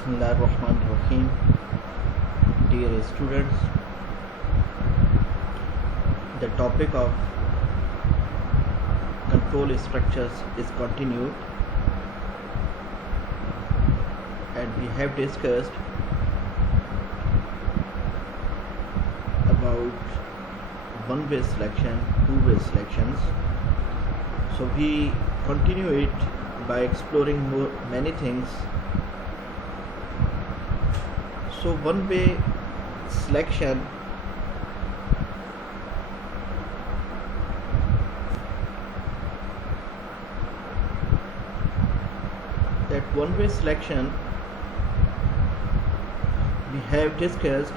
Bismillahirrahmanirrahim. Dear students, the topic of control structures is continued, and we have discussed about one-way selection, two-way selections. So we continue it by exploring many things. So one-way selection we have discussed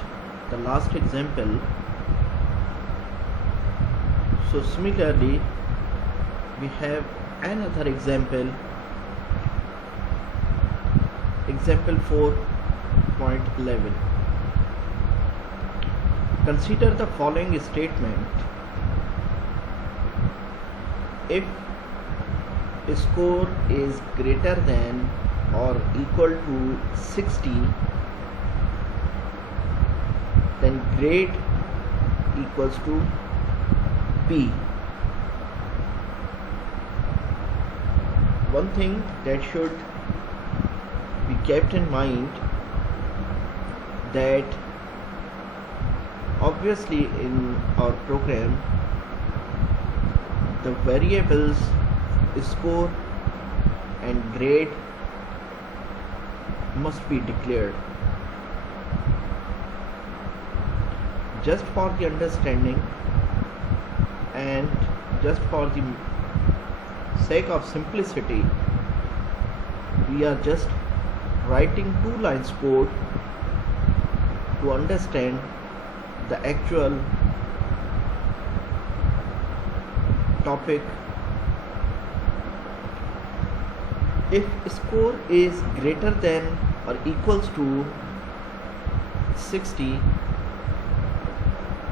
the last example. So similarly we have another example 4.11. Consider the following statement: if a score is greater than or equal to 60, then grade equals to P. One thing that should be kept in mind, that obviously in our program the variables score and grade must be declared. Just for the understanding and just for the sake of simplicity, we are just writing 2 lines code to understand the actual topic. If score is greater than or equals to 60,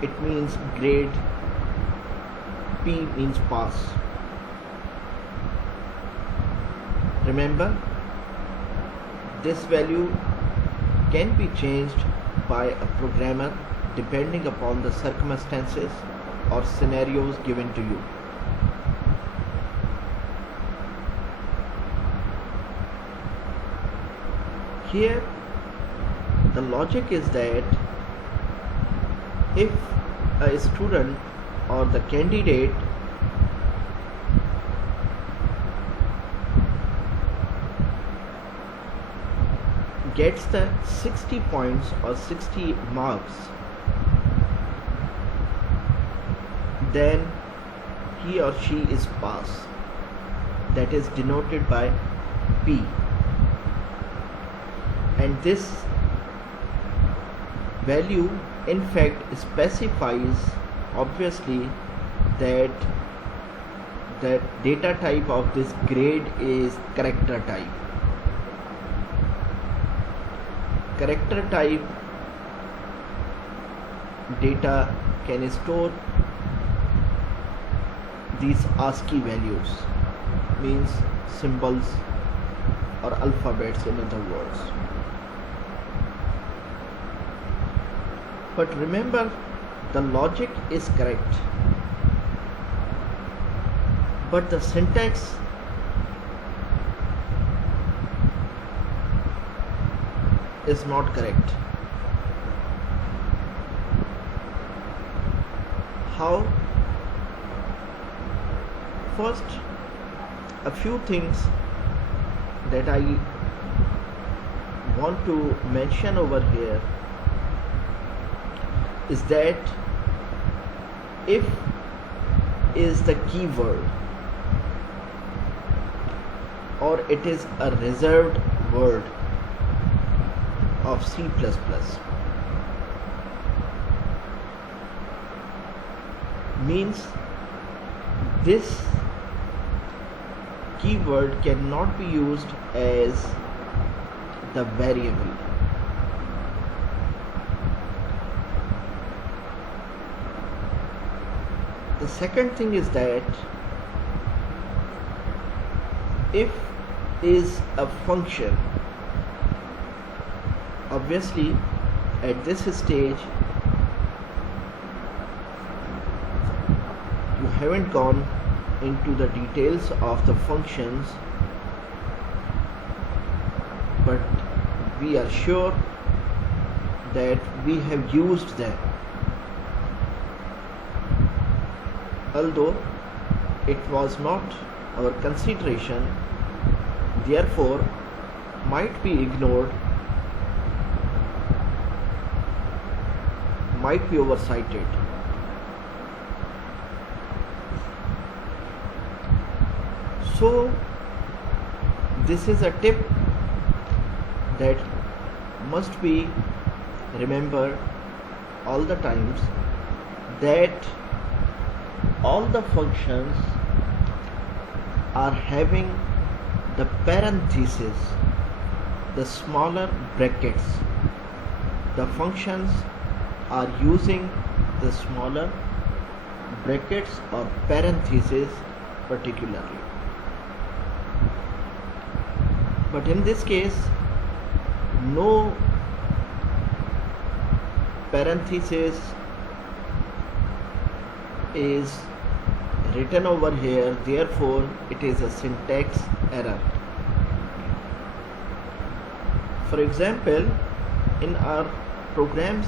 it means grade. P means pass. Remember, this value can be changed by a programmer depending upon the circumstances or scenarios given to you. Here the logic is that if a student or the candidate gets the 60 points or 60 marks, then he or she is pass. That is denoted by P. And this value in fact specifies obviously that the data type of this grade is character type. Character type data can store these ASCII values, means symbols or alphabets in other words. But remember, the logic is correct, but the syntax is not correct. How? First, a few things that I want to mention over here is that if is the keyword or it is a reserved word of C++. Means this keyword cannot be used as the variable. The second thing is that if is a function Obviously, at this stage, you haven't gone into the details of the functions, but we are sure that we have used them. Although it was not our consideration, therefore might be ignored, might be oversighted. So this is a tip that must be remembered all the times, that all the functions are having the parentheses, the smaller brackets. The functions are using the smaller brackets or parentheses particularly. But in this case, no parenthesis is written over here, therefore it is a syntax error. For example, in our programs,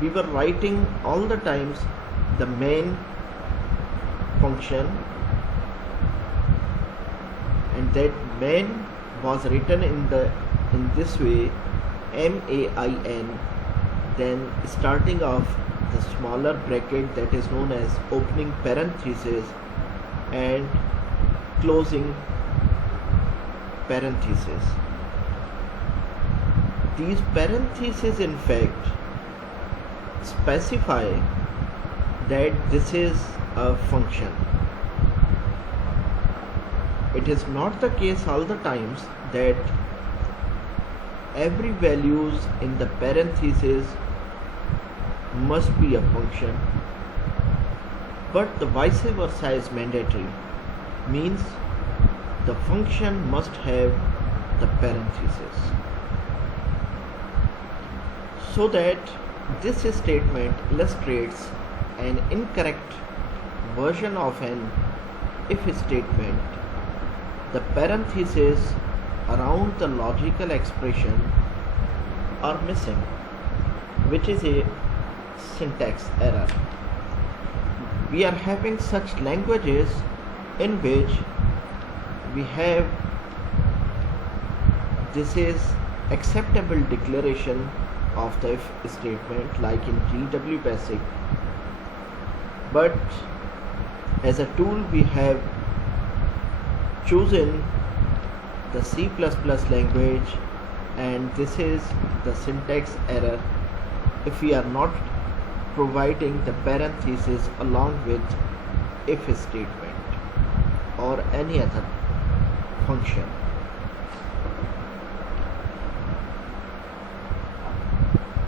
we were writing all the times the main function, and that main was written in this way, MAIN, then starting off the smaller bracket that is known as opening parenthesis and closing parenthesis. These parentheses in fact specify that this is a function. It is not the case all the times that every values in the parentheses must be a function, but the vice versa is mandatory, means the function must have the parentheses, so that this statement illustrates an incorrect version of an if statement. The parentheses around the logical expression are missing, which is a syntax error. We are having such languages in which we have this is acceptable declaration of the if statement, like in GW Basic, but as a tool we have chosen the C++ language, and this is the syntax error if we are not providing the parenthesis along with if statement or any other function.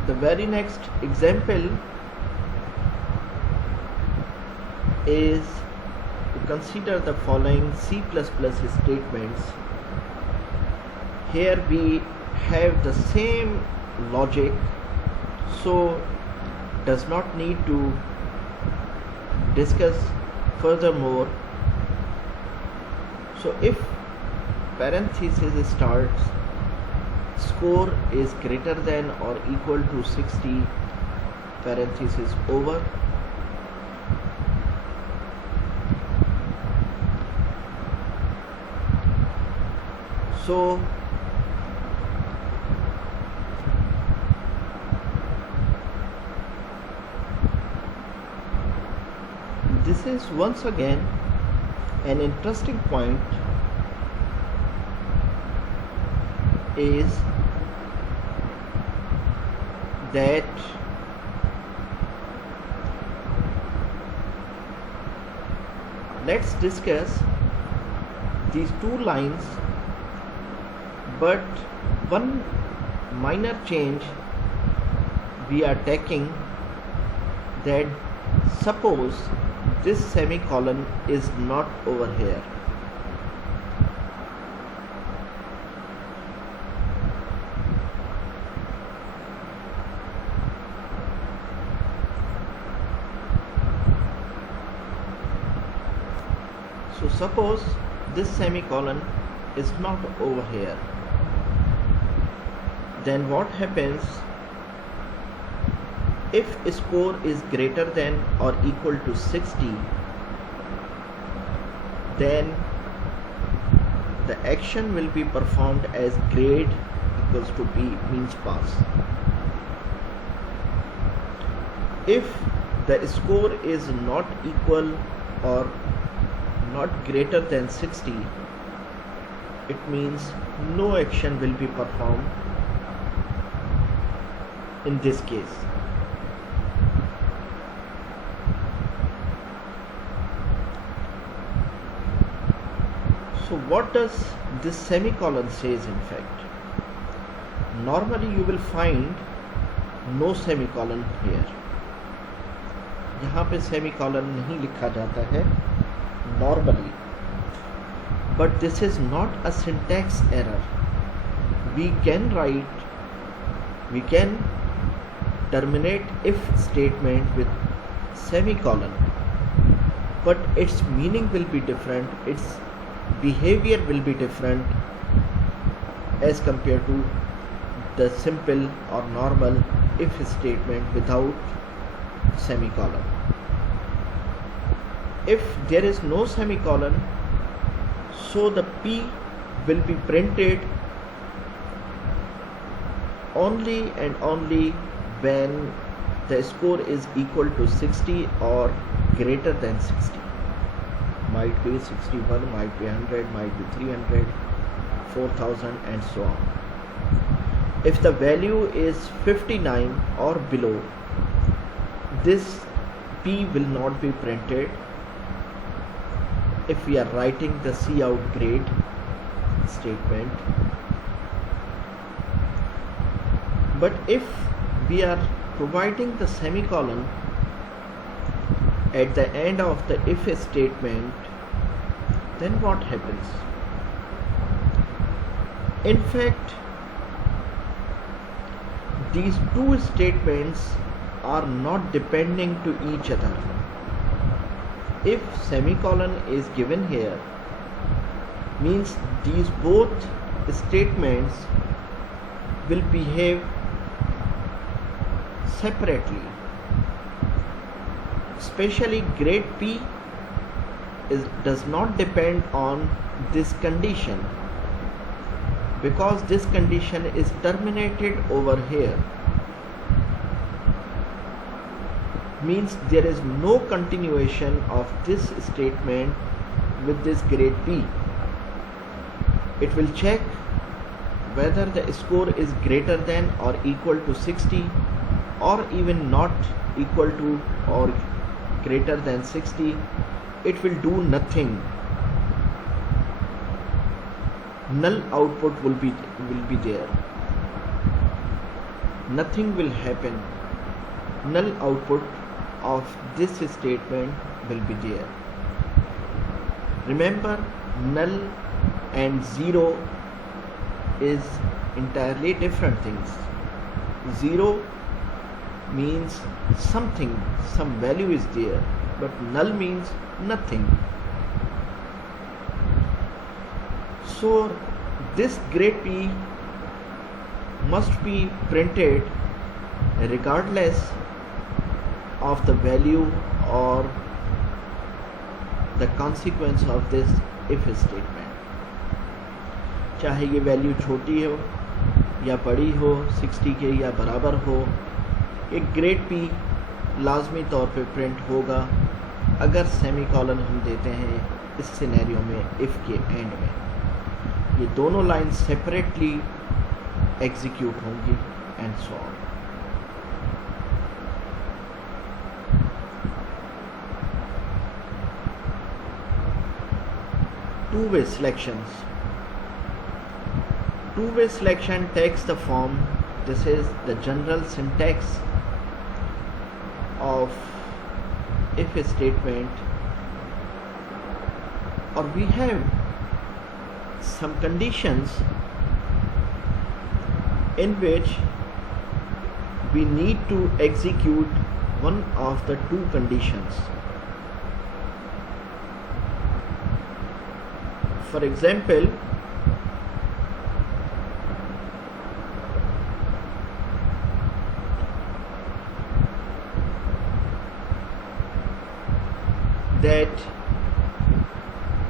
The very next example is to consider the following C++ statements. Here we have the same logic, so does not need to discuss furthermore. So if parenthesis starts score is greater than or equal to 60 parenthesis over, so this is once again an interesting point, is that let's discuss these two lines, but one minor change we are taking, that suppose this semicolon is not over here. suppose this semicolon is not over here. Then what happens if score is greater than or equal to 60? Then the action will be performed as grade equals to B, means pass. If the score is not equal or not greater than 60, it means no action will be performed in this case. So what does this semicolon says in fact? Normally you will find no semicolon here. यहाँ पे semicolon नहीं लिखा जाता है normally. But this is not a syntax error. We can terminate if statement with semicolon, but its meaning will be different, its behavior will be different as compared to the simple or normal if statement without semicolon. If there is no semicolon, so the P will be printed only and only when the score is equal to 60 or greater than 60. Might be 61, might be 100, might be 300, 4000 and so on. If the value is 59 or below, this P will not be printed if we are writing the cout grade statement. But if we are providing the semicolon at the end of the if statement, then what happens? In fact, these two statements are not depending to each other. If semicolon is given here, means these both statements will behave separately. Especially grade P does not depend on this condition, because this condition is terminated over here. Means there is no continuation of this statement with this grade P. It will check whether the score is greater than or equal to 60 or even not equal to or greater than 60. It will do nothing. Null output will be there. Nothing will happen. Null output of this statement will be there. Remember, null and zero is entirely different things. Zero means something, some value is there, but null means nothing. So this grade P must be printed regardless of the value or the consequence of this if statement. चाहे ये value छोटी हो या बड़ी हो, 60 के या बराबर हो, एक ग्रेड P लाजमी तौर पे प्रिंट होगा अगर सेमीकोलन हम देते हैं इस सिनेरियो में इफ़ के एंड में. ये दोनों लाइन सेपरेटली एग्जीक्यूट होंगी and so on. Two-way selections. Two-way selection takes the form, this is the general syntax of if statement, or we have some conditions in which we need to execute one of the two conditions. For example, that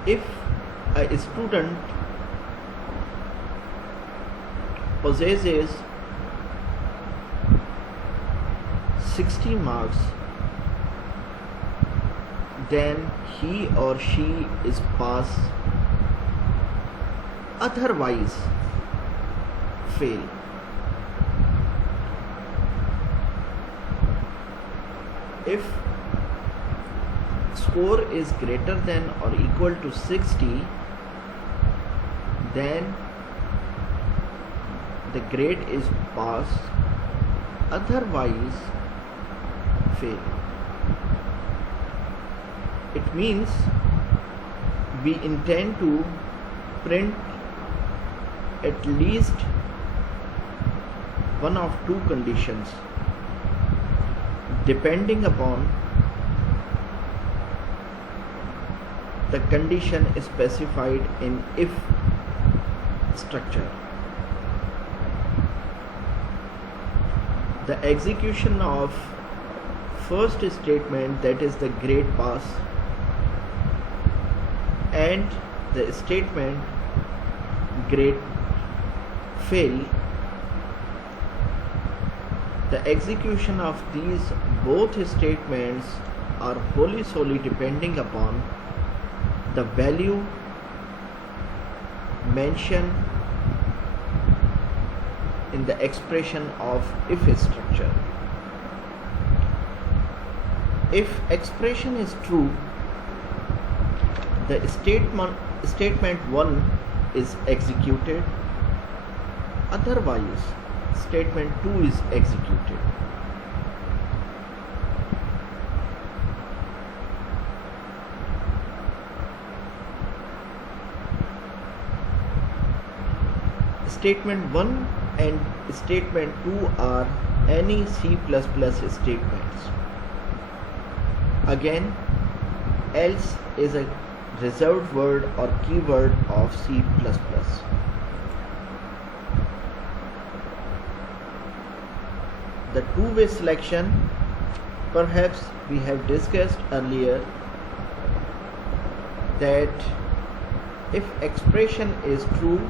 if a student possesses 60 marks, then he or she is pass, otherwise fail. If score is greater than or equal to 60, then the grade is pass, otherwise fail. It means we intend to print at least one of two conditions depending upon the condition specified in if structure. The execution of first statement, that is the grade pass, and the statement grade fail, the execution of these both statements are wholly solely depending upon the value mentioned in the expression of if structure. If expression is true, the statement 1 is executed, otherwise statement 2 is executed. Statement 1 and statement 2 are any C++ statements. Again, else is a reserved word or keyword of C++. The two-way selection, perhaps we have discussed earlier that if expression is true,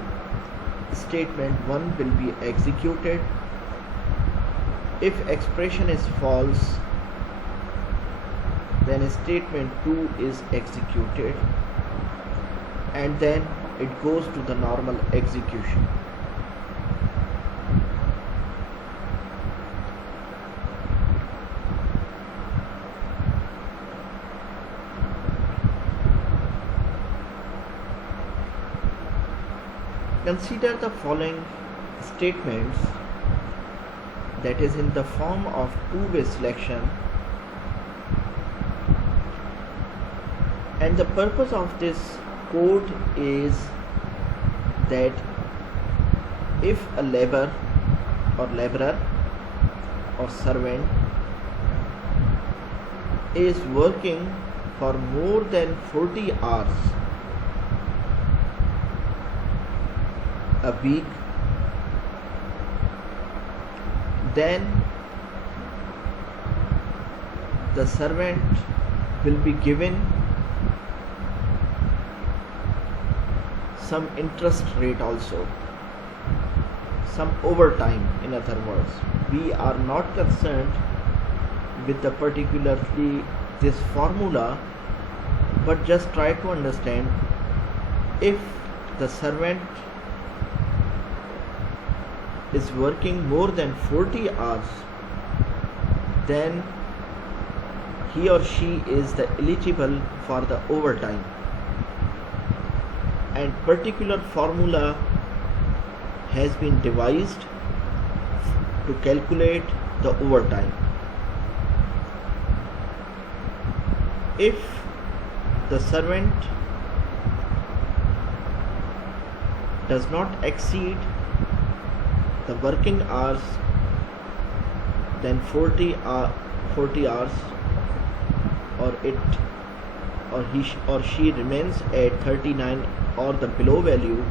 statement 1 will be executed. If expression is false, then statement 2 is executed, and then it goes to the normal execution. Consider the following statements, that is in the form of two-way selection, and the purpose of this code is that if a laborer or servant is working for more than 40 hours a week, then the servant will be given some interest rate also, some overtime. In other words, we are not concerned with the particularly this formula, but just try to understand, if the servant is working more than 40 hours, then he or she is eligible for the overtime, and particular formula has been devised to calculate the overtime. If the servant does not exceed the working hours than 40 hours, or she remains at 39 or the below value,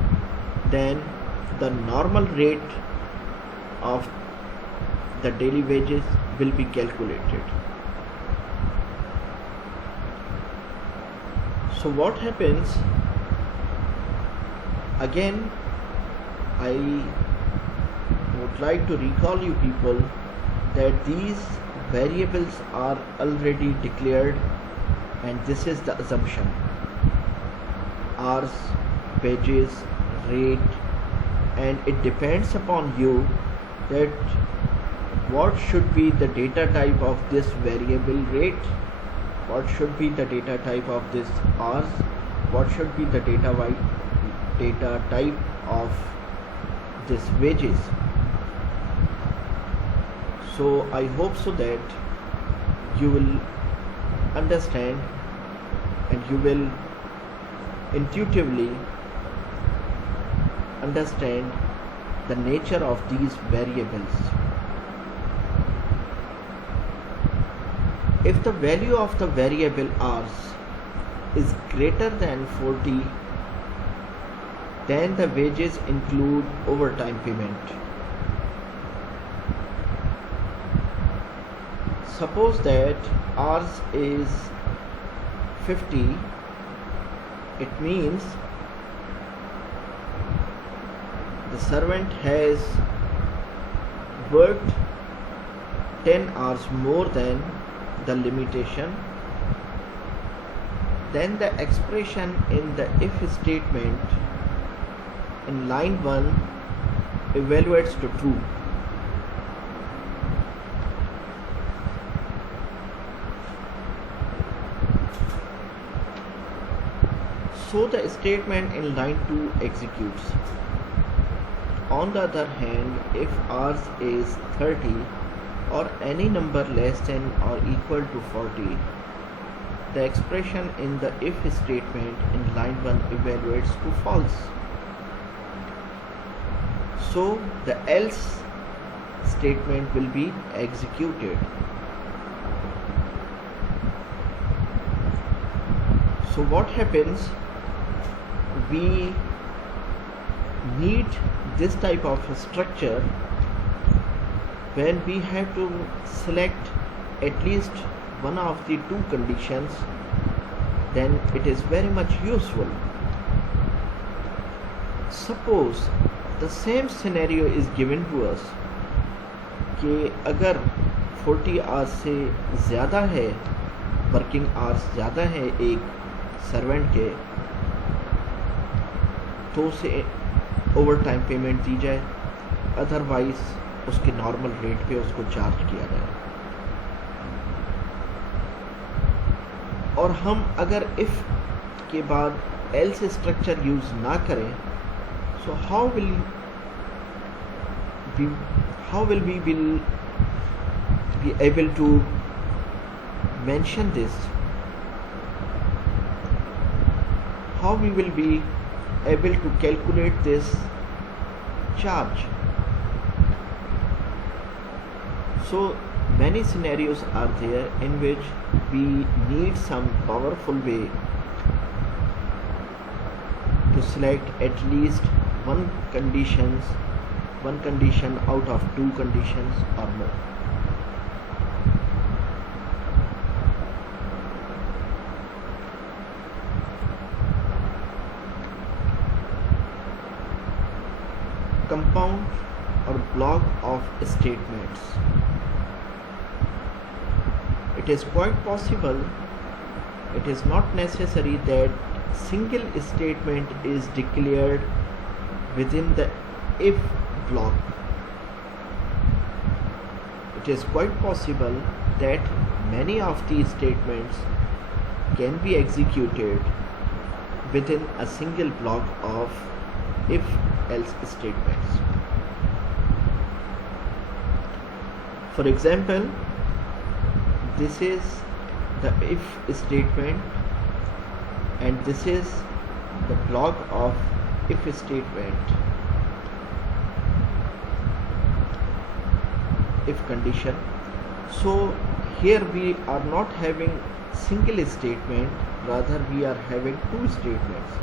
then the normal rate of the daily wages will be calculated. So what happens again, I would like to recall you people that these variables are already declared, and this is the assumption: hours, wages, rate, and it depends upon you that what should be the data type of this variable rate, what should be the data type of this hours, what should be the data type of this wages. So I hope so that you will understand and you will intuitively understand the nature of these variables. If the value of the variable hours is greater than 40, then the wages include overtime payment. Suppose that hours is 50, it means the servant has worked 10 hours more than the limitation. Then the expression in the if statement in line 1 evaluates to true. So the statement in line 2 executes. On the other hand, if hours is 30 or any number less than or equal to 40, the expression in the if statement in line 1 evaluates to false. So the else statement will be executed. So what happens? We need this type of structure when we have to select at least one of the two conditions, then it is very much useful. Suppose the same scenario is given to us कि अगर 40 hours से ज़्यादा है, working hours ज़्यादा है एक servant के, तो उसे ओवर टाइम पेमेंट दी जाए, अदरवाइज उसके नॉर्मल रेट पे उसको चार्ज किया जाए। और हम अगर इफ़ के बाद एल्स स्ट्रक्चर यूज़ ना करें, so how will we will be able to mention this? How we will be able to calculate this charge? So many scenarios are there in which we need some powerful way to select at least one condition out of two conditions or more. Compound or block of statements. It is quite possible, it is not necessary that single statement is declared within the if block. It is quite possible that many of these statements can be executed within a single block of if-else statements. For example, this is the if statement and this is the block of if statement, if condition. So here we are not having single statement, rather we are having two statements,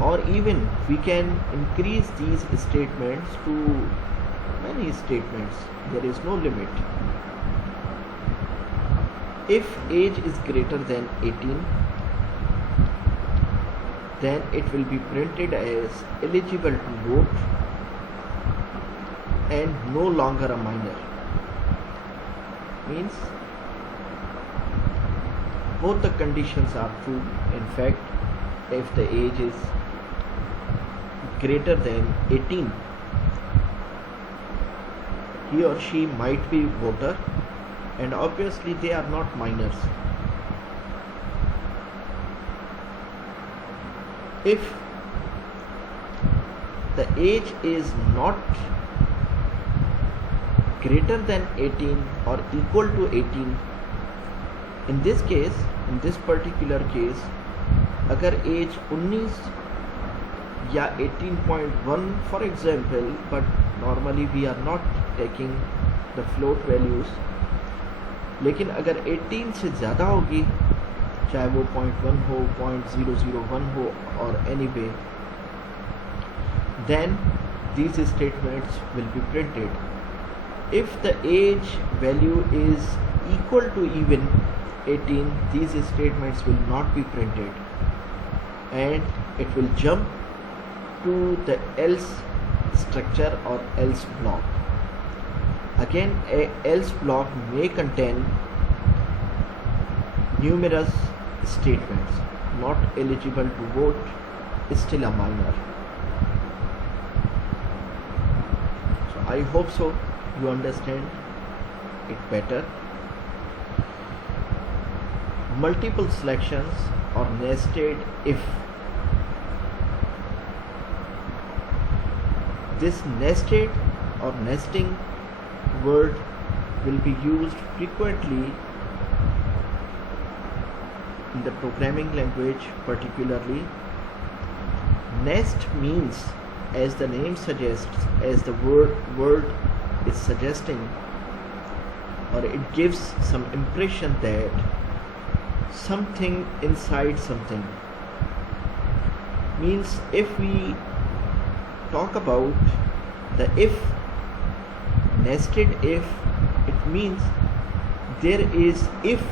or even we can increase these statements to many statements. There is no limit. If age is greater than 18, then it will be printed as eligible to vote and no longer a minor. Means both the conditions are true. In fact, if the age is greater than 18, he or she might be voter, and obviously they are not minors. If the age is not greater than 18 or equal to 18, in this case, in this particular case, अगर age 19 या 18.1 for example, but normally we are not taking the float values, लेकिन अगर 18 से ज़्यादा होगी, चाहे वो 0.1 हो, 0.001 हो और anyway, then these statements will be printed. If the age value is equal to even 18, these statements will not be printed and it will jump to the else structure or else block. Again, a else block may contain numerous statements. Not eligible to vote, still a minor. So I hope so you understand it better. Multiple selections or nested if. This nested or nesting word will be used frequently in the programming language particularly. Nest means, as the name suggests, as the word is suggesting, or it gives some impression that something inside something. Means if we talk about the if, nested if, it means there is if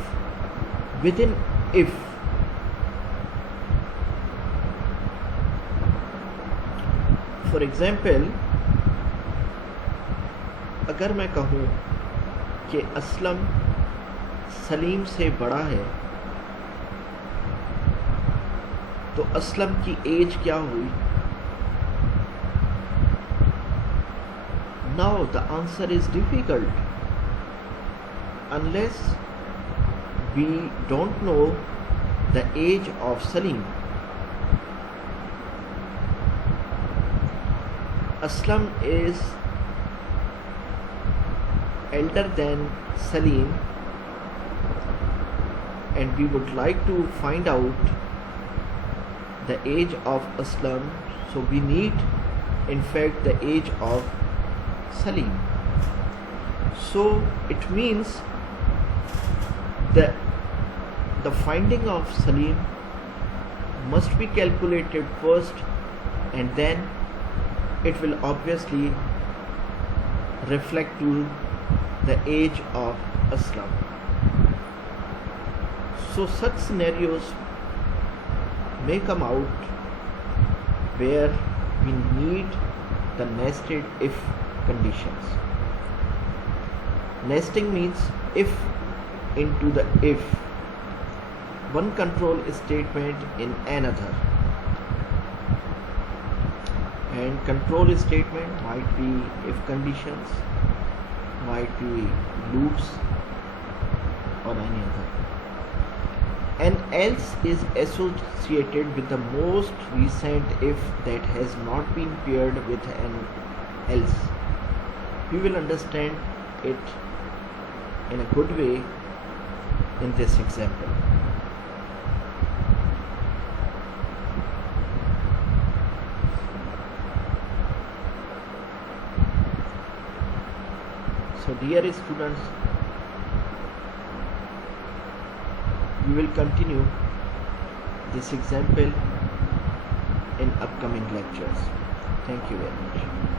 within if. For example, अगर मैं कहूँ कि असलम सलीम से बड़ा है, तो असलम की as क्या हुई? Now the answer is difficult unless we don't know the age of Salim. Aslam is elder than Salim, and we would like to find out the age of Aslam, so we need in fact the age of Salim. So it means that the finding of Salim must be calculated first, and then it will obviously reflect to the age of Aslam. So such scenarios may come out where we need the nested if conditions. Nesting means if into the if, one control statement in another, and control statement might be if conditions, might be loops or any other. An else is associated with the most recent if that has not been paired with an else. We will understand it in a good way in this example. So dear students, we will continue this example in upcoming lectures. Thank you very much.